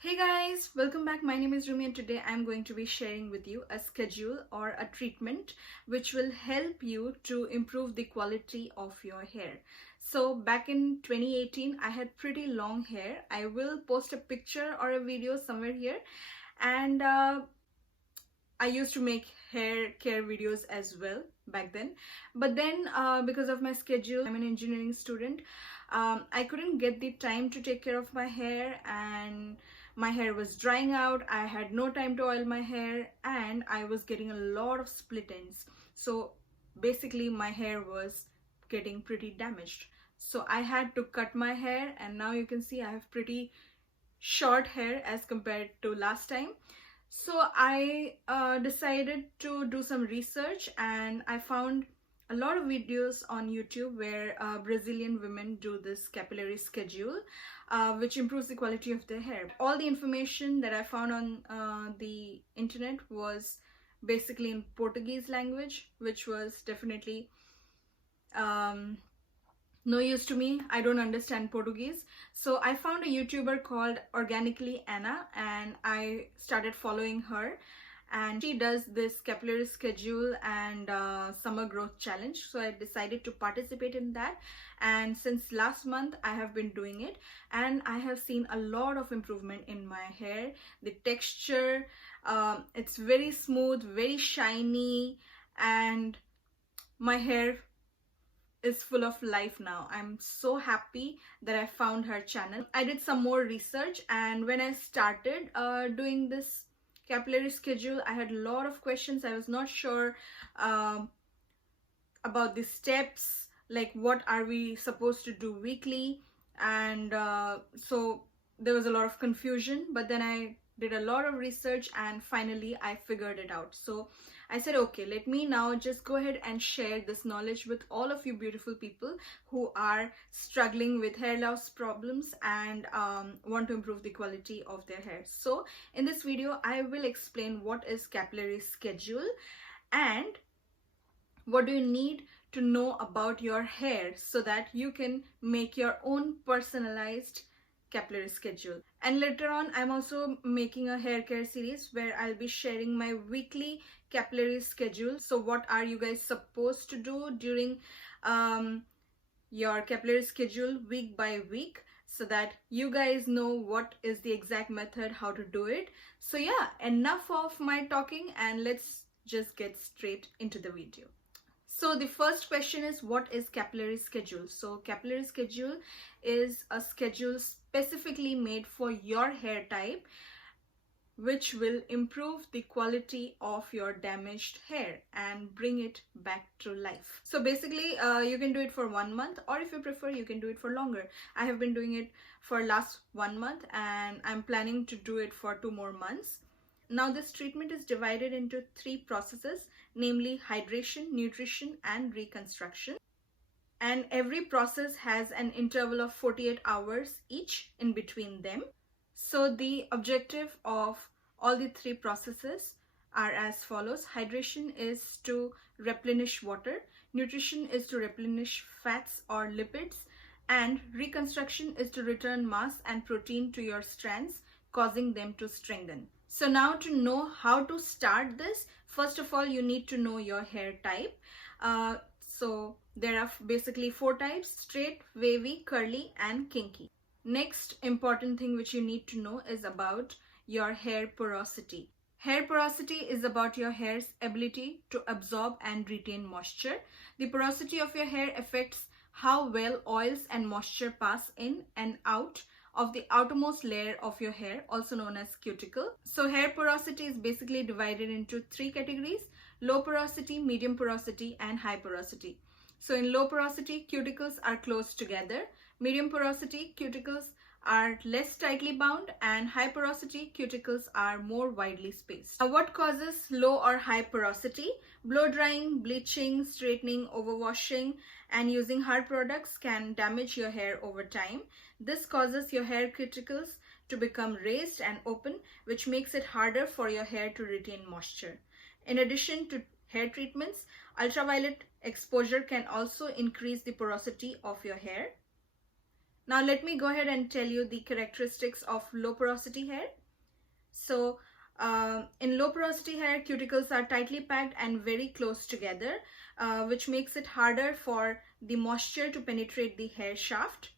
Hey guys, welcome back. My name is Rumi and today I'm going to be sharing with you a schedule or a treatment which will help you to improve the quality of your hair. So back in 2018, I had pretty long hair. I will post a picture or a video somewhere here, and I used to make hair care videos as well back then. But then because of my schedule, I'm an engineering student, I couldn't get the time to take care of my hair, and my hair was drying out. I had no time to oil my hair and I was getting a lot of split ends. So basically my hair was getting pretty damaged. So I had to cut my hair, and now you can see I have pretty short hair as compared to last time. So I decided to do some research, and I found a lot of videos on YouTube where Brazilian women do this capillary schedule, which improves the quality of their hair. All the information that I found on the internet was basically in Portuguese language, which was definitely no use to me. I don't understand Portuguese. So I found a YouTuber called Organically Anna, and I started following her. And she does this capillary schedule and summer growth challenge. So I decided to participate in that. And since last month, I have been doing it, and I have seen a lot of improvement in my hair. The texture, it's very smooth, very shiny, and my hair is full of life now. I'm so happy that I found her channel. I did some more research, and when I started doing this capillary schedule, I had a lot of questions. I was not sure about the steps, like what are we supposed to do weekly, and so there was a lot of confusion. But then I did a lot of research and finally I figured it out. So I said, okay, let me now just go ahead and share this knowledge with all of you beautiful people who are struggling with hair loss problems and want to improve the quality of their hair. So in this video, I will explain what is capillary schedule and what do you need to know about your hair so that you can make your own personalized capillary schedule. And later on, I'm also making a hair care series where I'll be sharing my weekly capillary schedule. So what are you guys supposed to do during your capillary schedule week by week, so that you guys know what is the exact method, how to do it. So yeah, enough of my talking and let's just get straight into the video. So the first question is, what is capillary schedule? So capillary schedule is a schedule specifically made for your hair type, which will improve the quality of your damaged hair and bring it back to life. So basically you can do it for 1 month, or if you prefer, you can do it for longer. I have been doing it for last 1 month and I'm planning to do it for 2 more months. Now this treatment is divided into 3 processes, namely hydration, nutrition and reconstruction. And every process has an interval of 48 hours each in between them. So the objective of all the 3 processes are as follows. Hydration is to replenish water, nutrition is to replenish fats or lipids, and reconstruction is to return mass and protein to your strands, causing them to strengthen. So now to know how to start this, first of all, you need to know your hair type. So there are basically 4 types: straight, wavy, curly and kinky. Next important thing which you need to know is about your hair porosity. Hair porosity is about your hair's ability to absorb and retain moisture. The porosity of your hair affects how well oils and moisture pass in and out of the outermost layer of your hair, also known as cuticle. So hair porosity is basically divided into 3 categories: low porosity, medium porosity and high porosity. So in low porosity, cuticles are close together. Medium porosity, cuticles are less tightly bound, and high porosity cuticles are more widely spaced. Now, what causes low or high porosity? Blow drying, bleaching, straightening, overwashing and using hard products can damage your hair over time. This causes your hair cuticles to become raised and open, which makes it harder for your hair to retain moisture. In addition to hair treatments, ultraviolet exposure can also increase the porosity of your hair. Now let me go ahead and tell you the characteristics of low porosity hair. So in low porosity hair, cuticles are tightly packed and very close together, which makes it harder for the moisture to penetrate the hair shaft.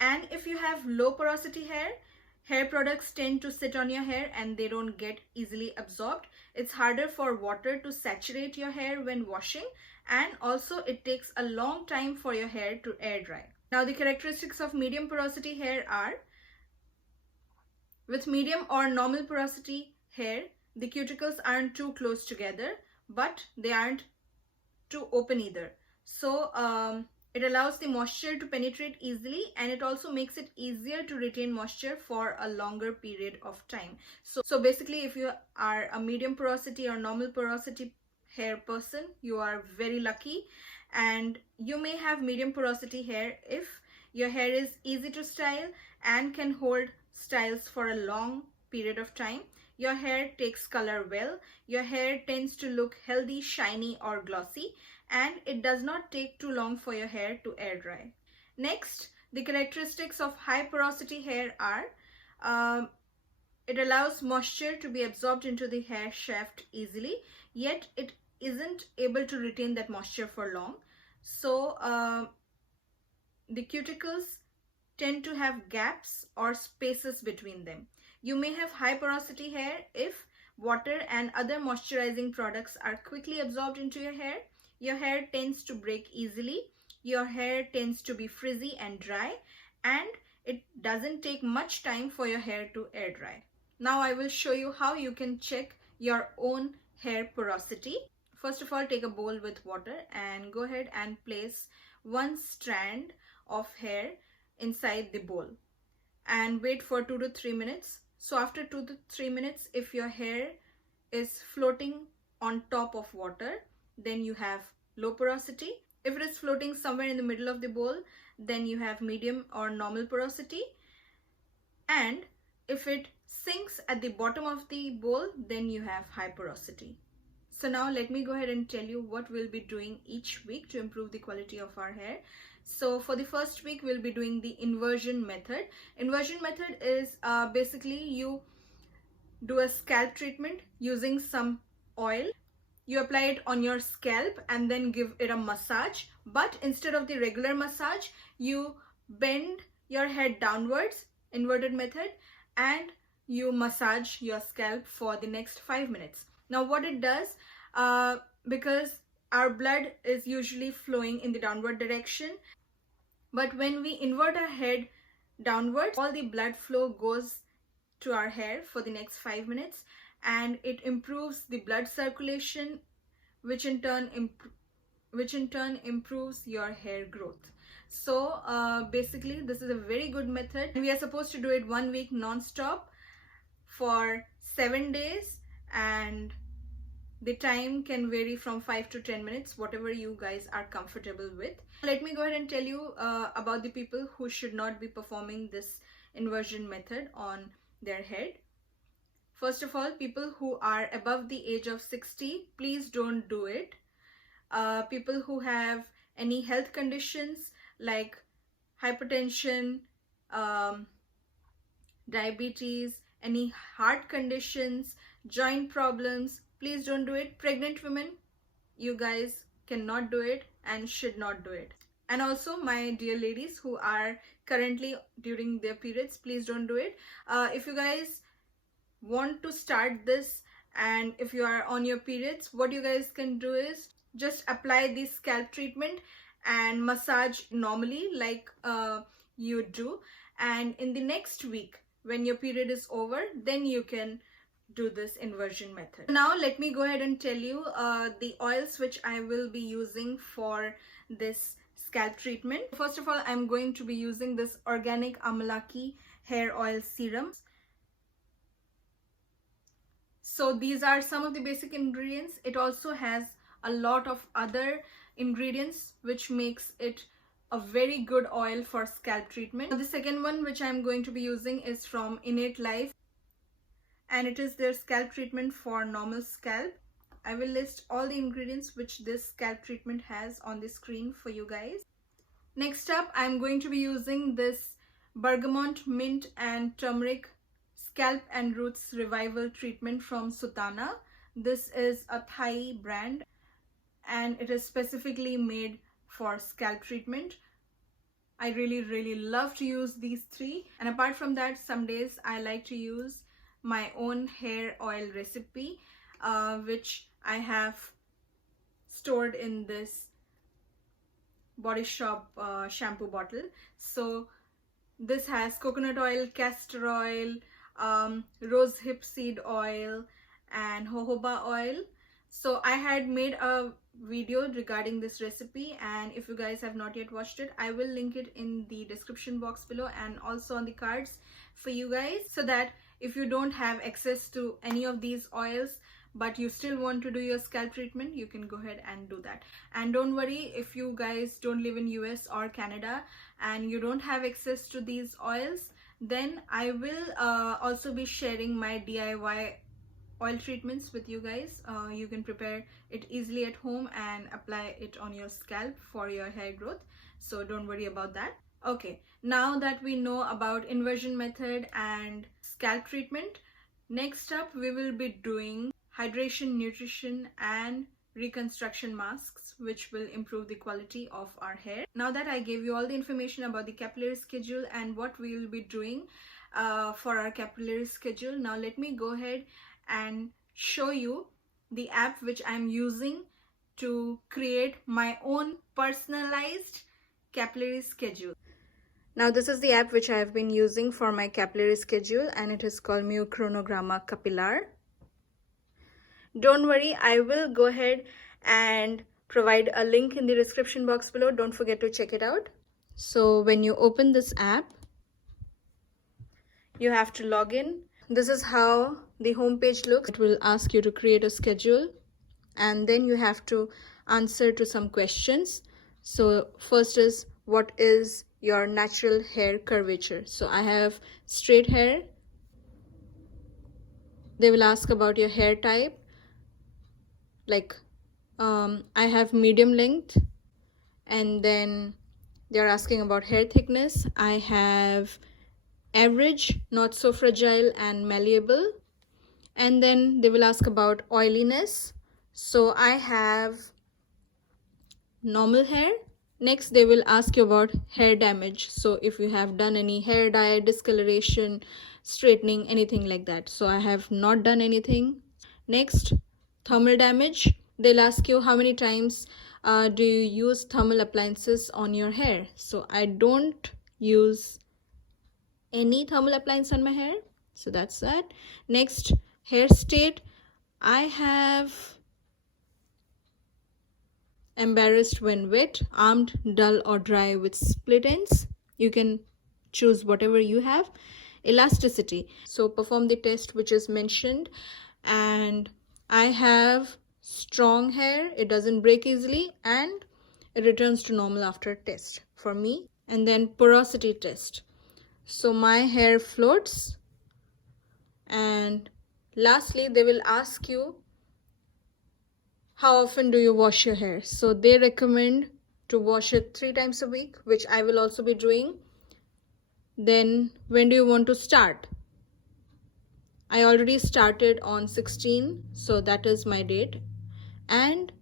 And if you have low porosity hair products tend to sit on your hair and they don't get easily absorbed. It's harder for water to saturate your hair when washing, and also it takes a long time for your hair to air dry. Now the characteristics of medium porosity hair are: with medium or normal porosity hair, the cuticles aren't too close together, but they aren't too open either. So it allows the moisture to penetrate easily, and it also makes it easier to retain moisture for a longer period of time. So basically, if you are a medium porosity or normal porosity hair person, you are very lucky. And you may have medium porosity hair if your hair is easy to style and can hold styles for a long period of time. Your hair takes color well, your hair tends to look healthy, shiny or glossy, and it does not take too long for your hair to air dry. Next, the characteristics of high porosity hair are: it allows moisture to be absorbed into the hair shaft easily, yet it isn't able to retain that moisture for long. So the cuticles tend to have gaps or spaces between them. You may have high porosity hair if water and other moisturizing products are quickly absorbed into your hair. Your hair tends to break easily, your hair tends to be frizzy and dry, and it doesn't take much time for your hair to air dry. Now I will show you how you can check your own hair porosity. First of all, take a bowl with water and go ahead and place one strand of hair inside the bowl and wait for 2 to 3 minutes. So after 2 to 3 minutes, if your hair is floating on top of water, then you have low porosity. If it is floating somewhere in the middle of the bowl, then you have medium or normal porosity. And if it sinks at the bottom of the bowl, then you have high porosity. So now let me go ahead and tell you what we'll be doing each week to improve the quality of our hair. So for the first week, we'll be doing the inversion method. Inversion method is basically you do a scalp treatment using some oil. You apply it on your scalp and then give it a massage. But instead of the regular massage, you bend your head downwards, inverted method, and you massage your scalp for the next 5 minutes. Now what it does, because our blood is usually flowing in the downward direction, but when we invert our head downwards, all the blood flow goes to our hair for the next 5 minutes, and it improves the blood circulation, which in turn improves your hair growth. So basically this is a very good method. We are supposed to do it 1 week non-stop for 7 days, and the time can vary from 5 to 10 minutes, whatever you guys are comfortable with. Let me go ahead and tell you about the people who should not be performing this inversion method on their head. First of all, people who are above the age of 60, please don't do it. People who have any health conditions like hypertension, diabetes, any heart conditions, joint problems, please don't do it. Pregnant women, you guys cannot do it and should not do it. And also my dear ladies who are currently during their periods, please don't do it. If you guys want to start this and if you are on your periods, what you guys can do is just apply the scalp treatment and massage normally like you do, and in the next week when your period is over, then you can do this inversion method. Now let me go ahead and tell you the oils which I will be using for this scalp treatment. First of all, I'm going to be using this organic amalaki hair oil serum. So these are some of the basic ingredients. It also has a lot of other ingredients which makes it a very good oil for scalp treatment. The second one which I'm going to be using is from Innate Life, and it is their scalp treatment for normal scalp. I will list all the ingredients which this scalp treatment has on the screen for you guys. Next up, I'm going to be using this bergamot, mint and turmeric scalp and roots revival treatment from Sutana. This is a Thai brand and it is specifically made for scalp treatment. I really love to use these three, and apart from that, some days I like to use my own hair oil recipe, which I have stored in this Body Shop shampoo bottle. So this has coconut oil, castor oil, rose hip seed oil and jojoba oil. So I had made a video regarding this recipe, and if you guys have not yet watched it, I will link it in the description box below and also on the cards for you guys, so that if you don't have access to any of these oils but you still want to do your scalp treatment, you can go ahead and do that. And don't worry if you guys don't live in US or Canada and you don't have access to these oils, then I will also be sharing my DIY oil treatments with you guys. You can prepare it easily at home and apply it on your scalp for your hair growth, so don't worry about that. Okay, now that we know about inversion method and scalp treatment, next up we will be doing hydration, nutrition and reconstruction masks, which will improve the quality of our hair. Now that I gave you all the information about the capillary schedule and what we will be doing for our capillary schedule, now let me go ahead and show you the app which I'm using to create my own personalized capillary schedule. Now this is the app which I have been using for my capillary schedule, and it is called Chronogramma Capillar. Don't worry, I will go ahead and provide a link in the description box below. Don't forget to check it out. So when you open this app, you have to log in. This is how the home page looks. It will ask you to create a schedule, and then you have to answer to some questions. So first is, what is your natural hair curvature? So I have straight hair. They will ask about your hair type. Like I have medium length, and then they're asking about hair thickness. I have average, not so fragile and malleable, and then they will ask about oiliness. So I have normal hair. Next they will ask you about hair damage, so if you have done any hair dye, discoloration, straightening, anything like that. So I have not done anything. Next, thermal damage. They'll ask you how many times do you use thermal appliances on your hair. So I don't use any thermal appliance on my hair, so that's that. Next, hair state. I have embarrassed when wet, armed, dull or dry with split ends. You can choose whatever you have. Elasticity. So perform the test which is mentioned, and I have strong hair, it doesn't break easily, and it returns to normal after test for me. And then porosity test. So my hair floats. And lastly, they will ask you how often do you wash your hair. So they recommend to wash it 3 times a week, which I will also be doing. Then when do you want to start? I already started on 16, so that is my date. And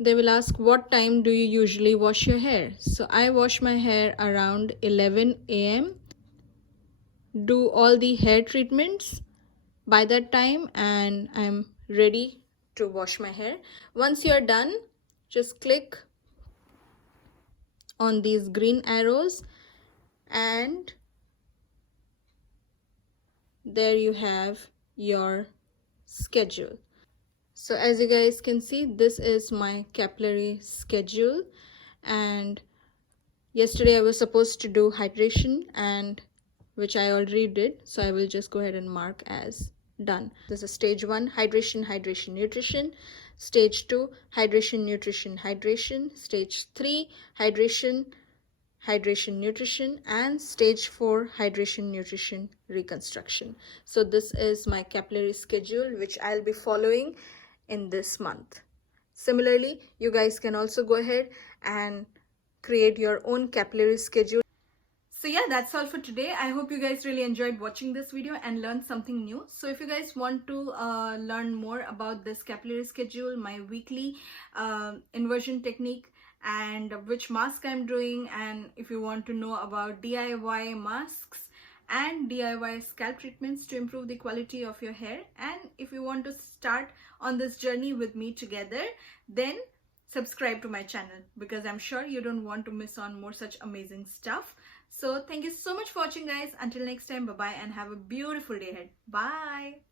they will ask, what time do you usually wash your hair? So I wash my hair around 11 a.m. do all the hair treatments by that time, and I'm ready to wash my hair. Once you're done, just click on these green arrows, and there you have your schedule. So as you guys can see, this is my capillary schedule, and yesterday I was supposed to do hydration, and which I already did, so I will just go ahead and mark as done. This is stage 1, hydration, hydration, nutrition. Stage 2, hydration, nutrition, hydration. Stage 3, hydration, hydration, nutrition. And stage 4, hydration, nutrition, reconstruction. So this is my capillary schedule which I'll be following in this month. Similarly, you guys can also go ahead and create your own capillary schedule. So yeah, that's all for today. I hope you guys really enjoyed watching this video and learned something new. So if you guys want to learn more about this capillary schedule, my weekly inversion technique, and which mask I'm doing, and if you want to know about DIY masks and DIY scalp treatments to improve the quality of your hair, and if you want to start on this journey with me together, then subscribe to my channel, because I'm sure you don't want to miss on more such amazing stuff. So thank you so much for watching, guys. Until next time, bye bye, and have a beautiful day ahead. Bye.